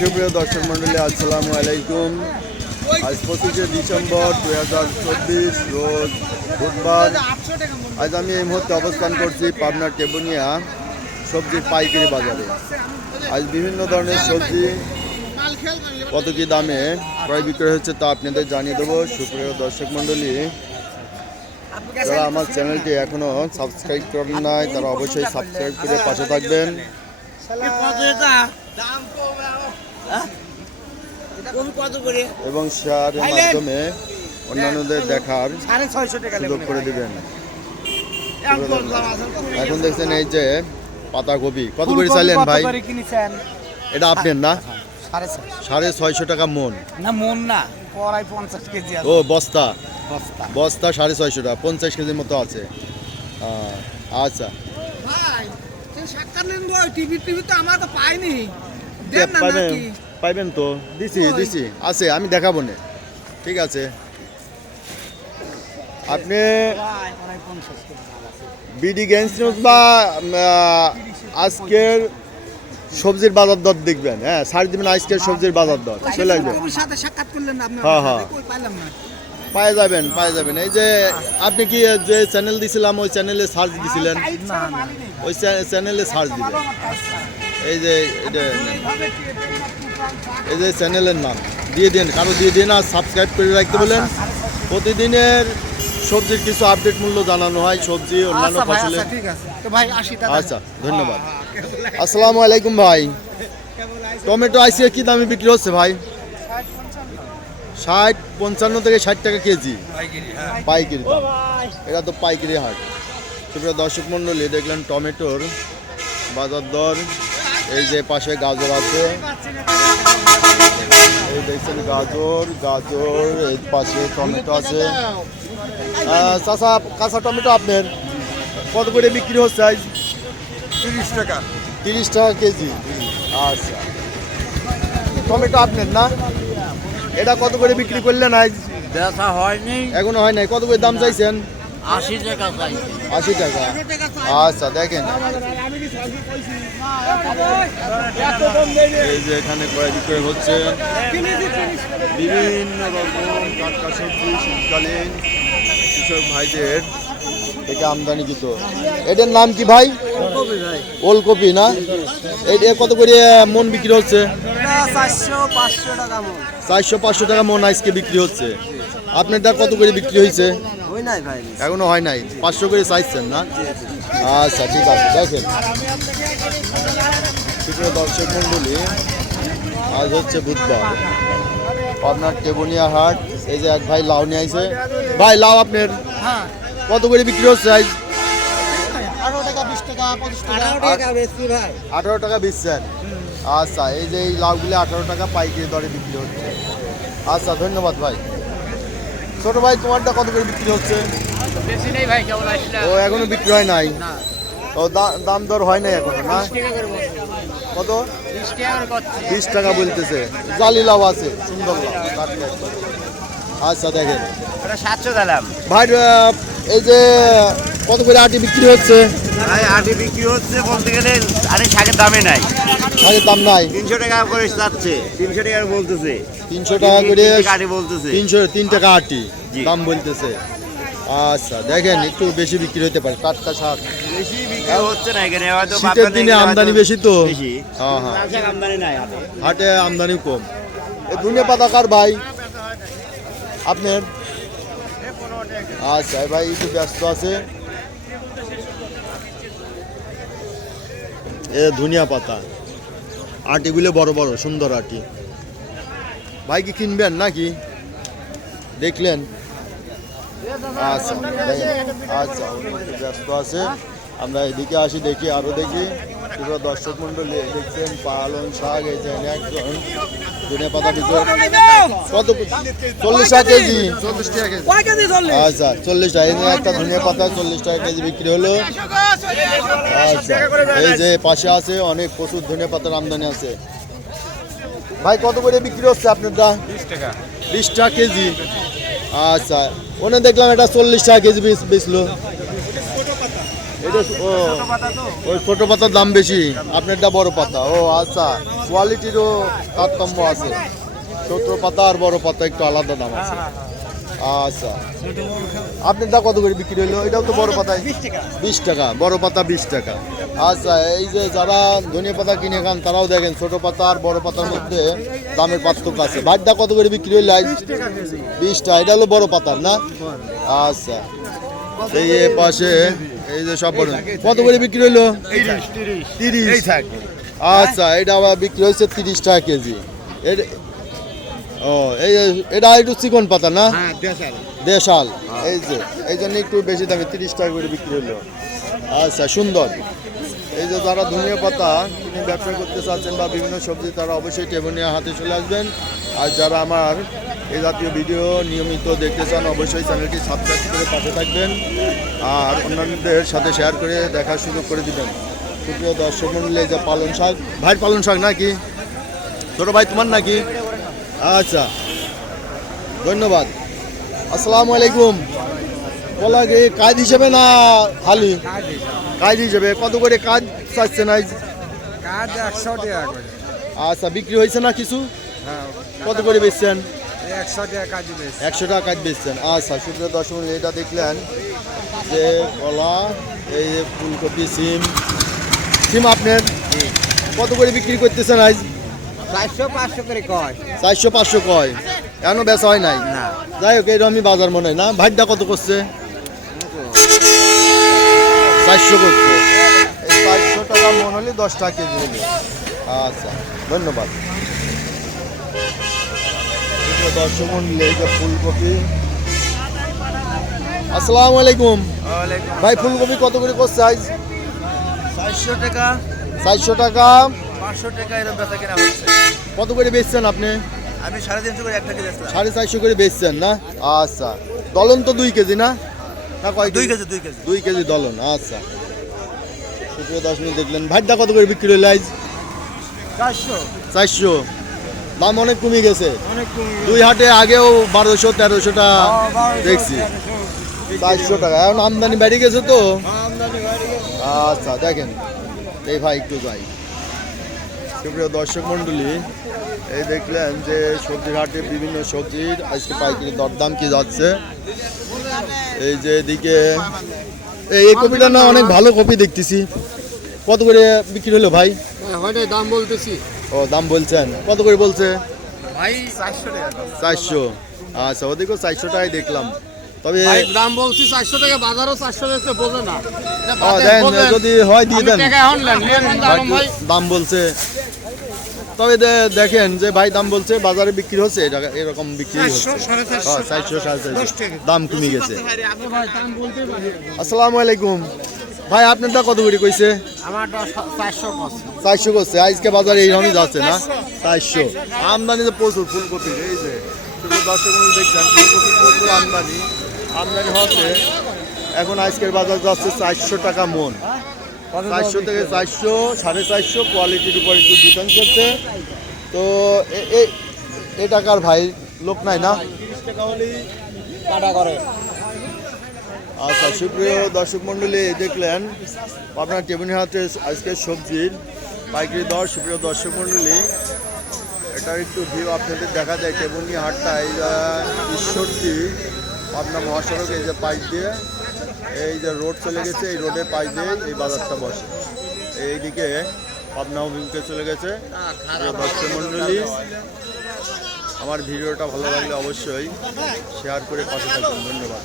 সুপ্রিয় দর্শক মন্ডলী আসসালামু আলাইকুম। আজ পঁচিশে ডিসেম্বর দু হাজার চব্বিশ, রোজ বুধবার। আজ আমি এই মুহূর্তে অবস্থান করছি পাবনার টেবুনিয়া সবজির পাইকারি বাজারে। আজ বিভিন্ন ধরনের সবজি কত কি দামে ক্রয় বিক্রয় হচ্ছে তা আপনাদের জানিয়ে দেবো। সুপ্রিয় দর্শক মন্ডলী যারা আমার চ্যানেলটি এখনও সাবস্ক্রাইব করেন নাই, তারা অবশ্যই সাবস্ক্রাইব করে পাশে থাকবেন। এবং শেয়ারের মাধ্যমে অন্যান্যদের দেখার সুযোগ করে দিবেন। এখন দেখছেন এই যে পাতাকপি। কত করে চাইলেন ভাই? এটা আপনার না? সাড়ে ছয়শো। টাকা মন। না মন না পঞ্চাশ কেজি ও বস্তা। বস্তা। বস্তা সাড়ে ছয়শো টাকা পঞ্চাশ কেজির মতো আছে। আচ্ছা। ভাই সাক্ষাৎ টিভি টিভি তো আমরা তো পাইনি। দেন না পাইবেন নাকি? পাইবেন তো। দিছি কই? দিছি। আছে আমি দেখাবো না। ঠিক আছে। আপনি। বিডি গেন্স নিউজ বা উম, আহ, আজকের সবজির বাজার দর দেখবেন হ্যাঁ? সার দিবেন আজকের সবজির বাজার দর। চলে আসবে। কবির সাথে সাক্ষাৎ করলেন না আপনি হ্যাঁ, হ্যাঁ। কই পাইলাম না? পায়ে যাবেন পায়ে যাবেন। এই যে আপনি কি যে চ্যানেল দিছিলাম ওই চ্যানেলে সার্চ দিছিলেন? ওই চ্যা- চ্যানেলে সার্চ দিবেন এই যে এটা এই যে চ্যানেলের নাম। দিয়ে দিন কারও দিয়ে দিন আর সাবস্ক্রাইব করে রাখতে বলেন। প্রতিদিনের সবজির কিছু আপডেট মূল্য জানানো হয় সবজি অন্যান্য আচ্ছা ফসলের। আচ্ছা আচ্ছা ধন্যবাদ। আসসালামু আলাইকুম ভাই। টমেটো আইসিএ কি দামে বিক্রি হচ্ছে ভাই? ষাট পঞ্চান্ন থেকে ষাট টাকা কেজি। পাইকারি দাম। এটা তো পাইকারি হাট। সুপ্রিয় দর্শক মণ্ডলী দেখলেন টমেটোর বাজার দর। এই যে পাশে গাজর আছে। এই দেখছেন গাজর গাজর এই পাশে টমেটো আছে। চাচা কাঁচা টমেটো আপনার? কত করে বিক্রি হচ্ছে আজ? তিরিশ টাকা। তিরিশ টাকা কেজি। আচ্ছা। টমেটো আপনার না? এটা কত করে বিক্রি করলেন আজ? দেখা হয়নি। এখনও হয় নাই। কত করে দাম চাইছেন? আশি টাকা চাই। আশি টাকা। আচ্ছা দেখেন। এই যে এখানে ক্রয় বিক্রয় হচ্ছে। বিভিন্ন রকম টাটকা সবজি শীতকালীন। কৃষক ভাইদের থেকে আমদানিকৃত। এটার নাম কি ভাই? ওলকপি না? এটা কত করে মন বিক্রি হচ্ছে? চারশো পাঁচশো টাকা মন। চারশো পাঁচশো টাকা মন আজকে বিক্রি হচ্ছে। আপনারটা কত করে বিক্রি হয়েছে? ওই নাই ভাই। এখনও হয় নাই। পাঁচশো করে চাইছেন না? আচ্ছা ঠিক আছে দেখেন। প্রিয় দর্শক মন্ডলী আজ হচ্ছে বুধবার। আপনার টেবুনিয়া হাট এই যে এক ভাই লাউ নিয়ে আইছে। ভাই লাউ আপনার? হ্যাঁ। কত করে বিক্রি হচ্ছে আজ? আঠারো টাকা বিশ টাকা পঁচিশ টাকা। টাকা বেশি ভাই। আঠারো টাকা বেচছেন আচ্ছা এই যে এই লাউগুলি আঠারো টাকা পাইকারি দরে বিক্রি হচ্ছে। আচ্ছা ধন্যবাদ ভাই। ছোট ভাই তোমারটা কত করে বিক্রি হচ্ছে? ও এখনও বিক্রি হয় নাই? ও দাম দর হয় নাই এখনও না? কত? বিশ টাকা বলতেছে। জালি লাভ আছে সুন্দর আচ্ছা দেখেন। সাতশো ভাই এই যে কত করে আটি বিক্রি হচ্ছে? আটি বিক্রি হচ্ছে বলতে গেলে আরে শাকের দামে নাই। আগে দাম নাই। তিনশো টাকা করে যাচ্ছে। তিনশো টাকা বলতেছে। তিনশো টাকা করে আটি বলতেছে। তিনশো তিন টাকা আটি দাম বলতেছে। আচ্ছা দেখেন একটু বেশি বিক্রি হতে পারে। টাটকা শাক। বেশি বিক্রি হচ্ছে না এখানে হয়তো শীতের দিনে আমদানি বেশি তো। হ্যাঁ হ্যাঁ। আমদানি নাই হাটে। আমদানি কম। ধনে পাতা কার ভাই? আপনার? আচ্ছা ভাই একটু ব্যস্ত আছে। এ ধনিয়া পাতা। আটিগুলো বড় বড়, সুন্দর আটি। ভাই কি কিনবেন নাকি? দেখলেন। আচ্ছা আচ্ছা ব্যস্ত আছে। আমরা এদিকে আসি, দেখি, আরও দেখি। পুরো দর্শক মন্ডলী দেখছেন পালন শাক, এই যে একজন। ধনিয়া পাতা বিক্রি কত চল্লিশ টাকা কেজি? চল্লিশ টাকা কেজি। কয় কেজি চললি আচ্ছা চল্লিশ টাকা। এই একটা ধনিয়া পাতা চল্লিশ টাকা কেজি বিক্রি হলো। আচ্ছা এই যে পাশে আছে অনেক প্রচুর ধনিয়া পাতার আমদানি আছে। ভাই কত করে বিক্রি হচ্ছে আপনারটা? বিশ টাকা। বিশ টাকা কেজি। আচ্ছা ওনে দেখলাম এটা চল্লিশ টাকা কেজি বেচলো। এটা ওই ছোট পাতার দাম বেশি। আপনারটা বড় পাতা। ও আচ্ছা। কোয়ালিটিরও তারতম্য আছে। ছোট পাতা আর বড় পাতা একটু আলাদা দাম আছে। আচ্ছা। আপনার দা কত করে বিক্রি হলো? এটাও তো বড় পাতায় বিশ টাকা। বড় পাতা বিশ টাকা। আচ্ছা এই যে যারা ধনিয়া পাতা কিনে খান তারাও দেখেন ছোট পাতা আর বড় পাতার মধ্যে দামের পার্থক্য আছে। ভাতটা কত করে বিক্রি হলো? আজ বিশ টাকা। এটা হলো বড় পাতার না? আচ্ছা। এই পাশে এই যে সব বলুন। কত করে বিক্রি হলো তিরিশ আচ্ছা এটা আবার বিক্রি হয়েছে তিরিশ টাকা কেজি। ও এই এটা একটু চিকন পাতা না? দেশাল। এই যে এই জন্য একটু বেশি দামে তিরিশ টাকা করে বিক্রি হলো আচ্ছা সুন্দর। এই যে যারা ধনিয়া পাতা কিনে ব্যবসা করতে চাচ্ছেন বা বিভিন্ন সবজি, তারা অবশ্যই টেবনিয়া হাতে চলে আসবেন। আর যারা আমার এই জাতীয় ভিডিও নিয়মিত দেখতে চান, অবশ্যই চ্যানেলটি সাবস্ক্রাইব করে পাশে থাকবেন আর অন্যান্যদের সাথে শেয়ার করে দেখার সুযোগ করে দিবেন। সুপ্রিয় দর্শক মন্ডলী যে পালন শাক। ভাই পালন শাক নাকি? ছোটো ভাই, তোমার নাকি? আচ্ছা ধন্যবাদ। আসসালামু আলাইকুম। বলা কাজ হিসেবে না খালি? কাজ হিসেবে কত করে কাজ চাচ্ছে না কাজ একশো টাকা করে। আচ্ছা বিক্রি হয়েছে না কিছু? হ্যাঁ। কত করে বেচছেন? একশো টাকা কাজ বেচছেন। আচ্ছা সুপ্রিয় দর্শক মণ্ডলী, এটা দেখলেন যে কলা এই ফুলকপি সিম। সিম আপনার? কত করে বিক্রি করতেছেন আজ? চারশো পাঁচশো করে কয়। চারশো পাঁচশো কয়। এখনও বেচা হয় নাই? না। যাই হোক এরকমই বাজার মনে হয় না? ভাইটা কত করছে? চারশো করছে। এই চারশো টাকা মন হলে দশ টাকা কেজি হলে। আচ্ছা ধন্যবাদ। মন্ডলী এই যে ফুলকপি। আসসালামু আলাইকুম। ভাই ফুলকপি কত করে করছে আজ? চারশো টাকা। চারশো টাকা। পাঁচশো টাকা এরকম বেচা কেনা হচ্ছে। কত করে বেচছেন আপনি? আমি সাড়ে তিনশো করে একটা কেজি সাড়ে চারশো করে বেচছেন না? আচ্ছা দলন তো দুই কেজি না? না কয় দুই কেজি? দুই কেজি। দুই কেজি দলন আচ্ছা। সুপ্রিয় দশ মিনিট দেখলেন ভাইটা কত করে বিক্রি হলো আজ চারশো। চারশো। দাম অনেক কমে গেছে। দুই হাটে আগেও বারোশো তেরোশোটা দেখছি। চারশো টাকা। এখন আমদানি বেড়ে গেছে তো? গেছে। আচ্ছা দেখেন। এই ভাই একটু যাই। সুপ্রিয় দর্শক মণ্ডলী এই দেখলেন যে সবজির হাটে বিভিন্ন সবজির আজকে পাইকারি দরদাম কি যাচ্ছে। এই যে এদিকে এই কপিটা না অনেক ভালো কপি দেখতেছি। কত করে বিক্রি হলো ভাই? দাম বলতেছি। ও দাম বলছেন। কত করে বলছে? ভাই চারশো আচ্ছা ওদিকেও চারশো টাকায় দেখলাম। তবে দাম বলছি চারশো টাকা বাজারও চারশো টাকা বোঝে না। যদি হয় দিয়ে দেন। দাম বলছে তবে দেখেন যে ভাই দাম বলছে বাজারে বিক্রি হচ্ছে এরকম বিক্রি হচ্ছে। চারশো, সাড়ে চারশো। হ্যাঁ, দশ টাকা। দাম কমে গেছে। আসসালামু আলাইকুম। ভাই আপনারটা কত করে কইছে? চারশো করছে আজকে বাজারে এইরকমই যাচ্ছে না? চারশো। আমদানি তো প্রচুর ফুলকপি এই যে। দর্শক দেখছেন ফুলকপি প্রচুর আমদানি। আমদানি হচ্ছে। এখন আজকের বাজার যাচ্ছে চারশো টাকা মন। চারশো থেকে চারশো সাড়ে চারশো কোয়ালিটির উপর একটু ডিপেন্ড করছে। তো এ- টাকার ভাই লোক নাই না? কাটা করে। আচ্ছা সুপ্রিয় দর্শক মণ্ডলী দেখলেন আপনার টেবিনি হাতে আজকে সবজির পাইকারি দর। সুপ্রিয় দর্শক মণ্ডলী এটার একটু ভিউ আপনাদের দেখা যায়। টেবুনি হাটটা এই যে ঈশ্বরটি পাবনা মহাসড়ক এই যে পাইক দিয়ে এই যে রোড চলে গেছে, এই রোডের পাশ দিয়ে এই বাজারটা বসে। এইদিকে পাবনা অভিমুখে চলে গেছে। প্রিয় দর্শক মণ্ডলী আমার ভিডিওটা ভালো লাগলে অবশ্যই শেয়ার করে পাশে থাকবেন ধন্যবাদ।